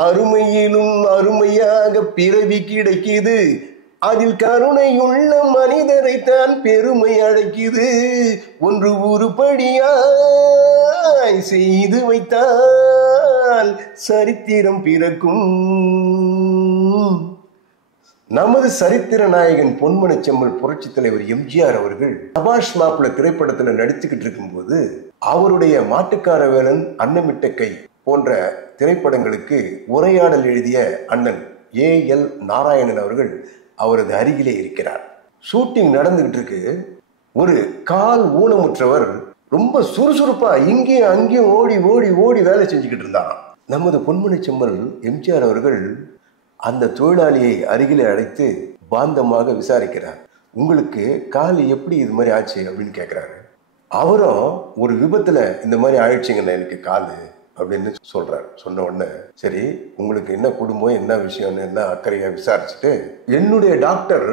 அருமையிலும் அருமையாக பிறவி கிடைக்குது, அதில் கருணையுள்ள மனிதரைத்தான் பெருமை அழைக்குது. ஒன்று உருப்படியாய் செய்து வைத்தால் சரித்திரம் பிறக்கும். நமது சரித்திர நாயகன் பொன்மனச் செம்மல் புரட்சித் தலைவர் எம்ஜிஆர் அவர்கள் சபாஷ் மாப்பிள்ளை திரைப்படத்தில் நடிச்சுக்கிட்டு இருக்கும்போது அவருடைய மாட்டுக்கார வேலன், அன்னமிட்ட கை போன்ற திரைப்படங்களுக்கு உரையாடல் எழுதிய அண்ணன் ஏ.எல். நாராயணன் அவர்கள் அவரது அருகிலே இருக்கிறார். ஷூட்டிங் நடந்துகிட்டு இருக்கு. ஒரு கால் ஊனமுற்றவர் ரொம்ப சுறுசுறுப்பா இங்கேயும் அங்கேயும் ஓடி ஓடி ஓடி வேலை செஞ்சுக்கிட்டு இருந்தாராம். நமது பொன்மனச் செம்மல் எம்ஜிஆர் அவர்கள் அந்த தொழிலாளியை அருகிலே அழைத்து பாந்தமாக விசாரிக்கிறார். உங்களுக்கு கால் எப்படி இது மாதிரி ஆச்சு அப்படின்னு கேட்கிறாரு. அவரும் ஒரு விபத்துல இந்த மாதிரி ஆயிடுச்சுங்கண்ணா எனக்கு காலு அப்படின்னு சொல்றாரு. சொன்ன உடனே சரி, உங்களுக்கு என்ன குடும்பம், என்ன விஷயம்னு என்ன அக்கறையா விசாரிச்சுட்டு, என்னுடைய டாக்டர்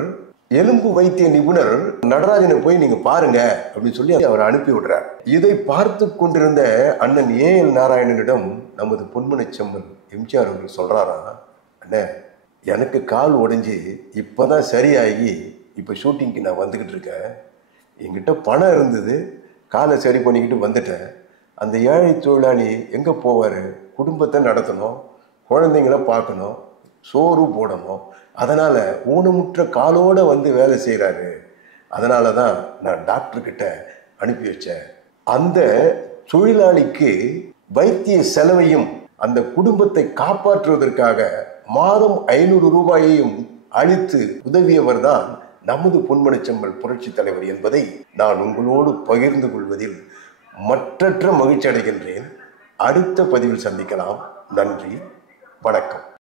எலும்பு வைத்திய நிபுணர் நடராஜனை போய் நீங்க பாருங்க அப்படின்னு சொல்லி அவர் அனுப்பி விடுறார். இதை பார்த்து கொண்டிருந்த அண்ணன் ஏ.எல். நாராயணனிடம் நமது பொன்மனச் செம்மல் எம்ஜிஆர் அவர்கள் சொல்றாரா, அண்ணே எனக்கு கால் உடைஞ்சி இப்பதான் சரியாகி இப்ப ஷூட்டிங்க்கு நான் வந்துகிட்டு இருக்கேன். என்கிட்ட பணம் இருந்தது, காலை சரி பண்ணிக்கிட்டு வந்துட்டேன். அந்த ஏழை தொழிலாளி எங்கே போவார்? குடும்பத்தை நடத்தணும், குழந்தைங்கள பார்க்கணும், சோறு போடணும். அதனால் ஊனமுற்ற காலோடு வந்து வேலை செய்கிறாரு. அதனால தான் நான் டாக்டர்கிட்ட அனுப்பி வச்சேன். அந்த தொழிலாளிக்கு வைத்திய செலவையும் அந்த குடும்பத்தை காப்பாற்றுவதற்காக மாதம் 500 ரூபாயையும் அளித்து உதவியவர் தான் நமது பொன்மனச் செம்மல் புரட்சி தலைவர் என்பதை நான் உங்களோடு பகிர்ந்து கொள்வதில் மற்றற்ற மகிழ்ச்சி அடைகின்றேன். அடுத்த பதிவில் சந்திக்கலாம். நன்றி, வணக்கம்.